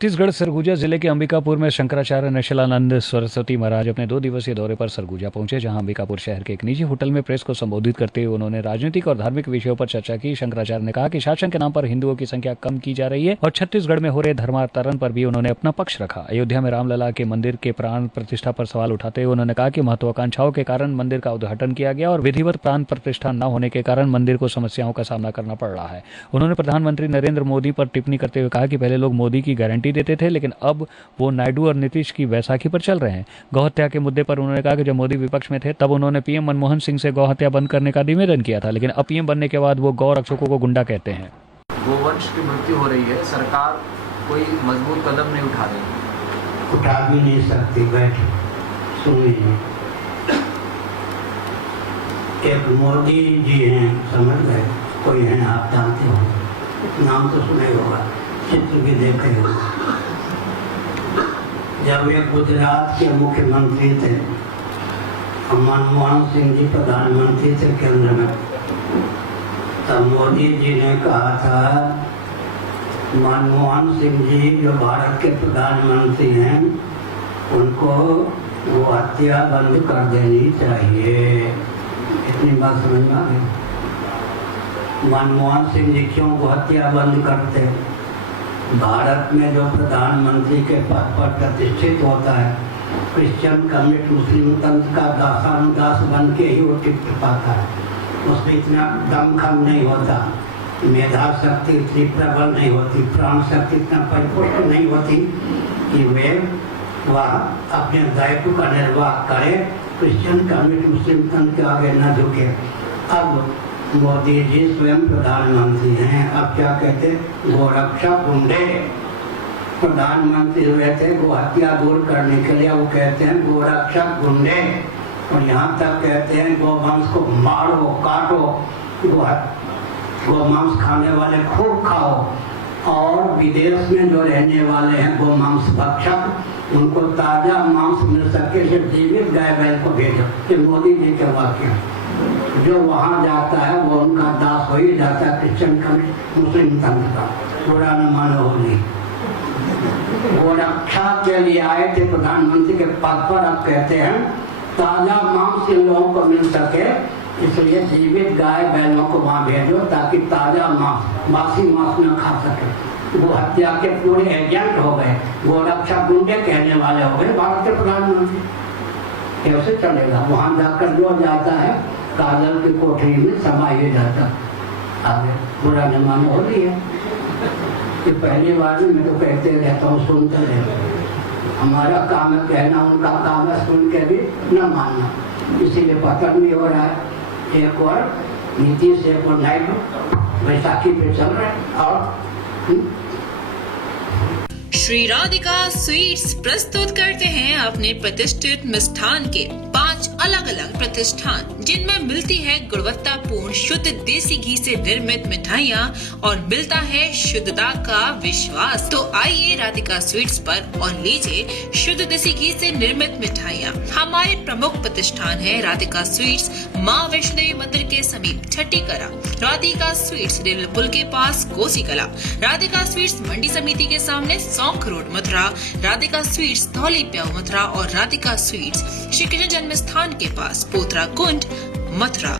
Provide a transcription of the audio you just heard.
छत्तीसगढ़ सरगुजा जिले के अंबिकापुर में शंकराचार्य निशिलानंद सरस्वती महाराज अपने 2 दिवसीय दौरे पर सरगुजा पहुंचे, जहां अंबिकापुर शहर के एक निजी होटल में प्रेस को संबोधित करते हुए उन्होंने राजनीतिक और धार्मिक विषयों पर चर्चा की। शंकराचार्य ने कहा कि शासन के नाम पर हिंदुओं की संख्या कम की जा रही है और छत्तीसगढ़ में हो रहे धर्मांतरण पर भी उन्होंने अपना पक्ष रखा। अयोध्या में रामलला के मंदिर के प्राण प्रतिष्ठा पर सवाल उठाते हुए उन्होंने कहा कि महत्वाकांक्षाओं के कारण मंदिर का उद्घाटन किया गया और विधिवत प्राण प्रतिष्ठा न होने के कारण मंदिर को समस्याओं का सामना करना पड़ रहा है। उन्होंने प्रधानमंत्री नरेंद्र मोदी पर टिप्पणी करते हुए कहा कि पहले लोग मोदी की गारंटी देते थे, लेकिन अब वो नायडू और नीतीश की बैसाखी पर चल रहे हैं। गौहत्या के मुद्दे पर उन्होंने कहा कि जब मोदी विपक्ष में थे तब उन्होंने पीएम मनमोहन सिंह से गौहत्या बंद करने का निवेदन किया था, लेकिन अब पीएम बनने के बाद वो गौ रक्षकों को गुंडा कहते हैं। गोवंश की मृत्यु हो रही है, सरकार कोई मजबूत कदम नहीं उठा रही। उठा भी नहीं सकती। बैठ सुनिए, एक मोदी जी हैं, समझ गए? कोई हैं, आप जानते हो, नाम तो सुने होगा, चित्र भी देखे होगा। जब वे गुजरात के मुख्यमंत्री थे, मनमोहन सिंह जी प्रधानमंत्री थे केंद्र में, तब मोदी जी ने कहा था मनमोहन सिंह जी जो भारत के प्रधानमंत्री हैं उनको वो हत्या बंद कर देनी चाहिए। इतनी बात समझ में आ गई? मनमोहन सिंह जी क्यों वो हत्या बंद करते? भारत में जो प्रधानमंत्री के पद पर प्रतिष्ठित होता है, क्रिश्चियन कम्युनिटी मुस्लिम तंत्र का दासानुदास बन के ही वो टिक पाता है। उसमें इतना दमखम नहीं होता, मेधा शक्ति इतनी प्रबल नहीं होती, प्राण शक्ति इतना परिपुष्ट नहीं होती कि वे वह अपने दायित्व का निर्वाह करे, क्रिश्चियन कम्युनिटी मुस्लिम तंत्र के आगे न झुके। अब मोदी जी स्वयं प्रधानमंत्री हैं, अब क्या कहते? गोरक्षक गुंडे। प्रधानमंत्री हुए थे गो हत्या दूर करने के लिए, वो कहते हैं गोरक्षक गुंडे। और यहाँ तक कहते हैं गोवंश को मारो, काटो, गोमांस खाने वाले खूब खाओ। और विदेश में जो रहने वाले हैं गोमांस भक्षक, उनको ताजा मांस मिल सके सिर्फ जीवित गाय बैल को भेजो। ये मोदी जी के वाक्य। जो वहाँ जाता है वो उनका दास हो ही जाता है, क्रिश्चियन का मुस्लिम तंत्र का। पूरा न मानो होली। वो रक्षा के लिए आए थे प्रधानमंत्री के पद पर, अब कहते हैं ताजा मांस इन लोगों को मिल सके, इसलिए जीवित गाय बैलों को वहाँ भेजो ताकि ताजा मांस, बासी मांस न खा सके। वो हत्या के पूरे एजेंट हो गए, वो रक्षा गुंडे कहने वाले हो गए भारत के प्रधानमंत्री। कैसे चलेगा? वहाँ जाकर जो जाता है काजल की कोठरी में समाये जाता। आगे बुरा न मानो हो रही है कि पहली बार मैं तो कहते रहता हूँ, सुनते रहते। हमारा काम है कहना, उनका काम है सुन के भी न मानना। इसीलिए पतन भी हो रहा है। एक और नीतीश, एक और नायडू बैसाखी पे चल रहे हैं। और श्री राधिका स्वीट्स प्रस्तुत करते हैं अपने प्रतिष्ठित मिष्ठान के 5 अलग अलग प्रतिष्ठान, जिनमें मिलती है गुणवत्तापूर्ण शुद्ध देसी घी से निर्मित मिठाइयाँ और मिलता है शुद्धता का विश्वास। तो आइए राधिका स्वीट्स पर और लीजिए शुद्ध देसी घी से निर्मित मिठाइयाँ। हमारे प्रमुख प्रतिष्ठान है राधिका स्वीट्स, माँ वैष्णवी मंदिर के समीप छठी कला, राधिका स्वीट्स रेलवे पुल के पास कोसी कला, राधिका स्वीट्स मंडी समिति के सामने सौंख रोड मथुरा, राधिका स्वीट्स धौली प्याऊ मथुरा और राधिका स्वीट्स श्री कृष्ण जन्म स्थान के पास पोथरा कुंड मथुरा।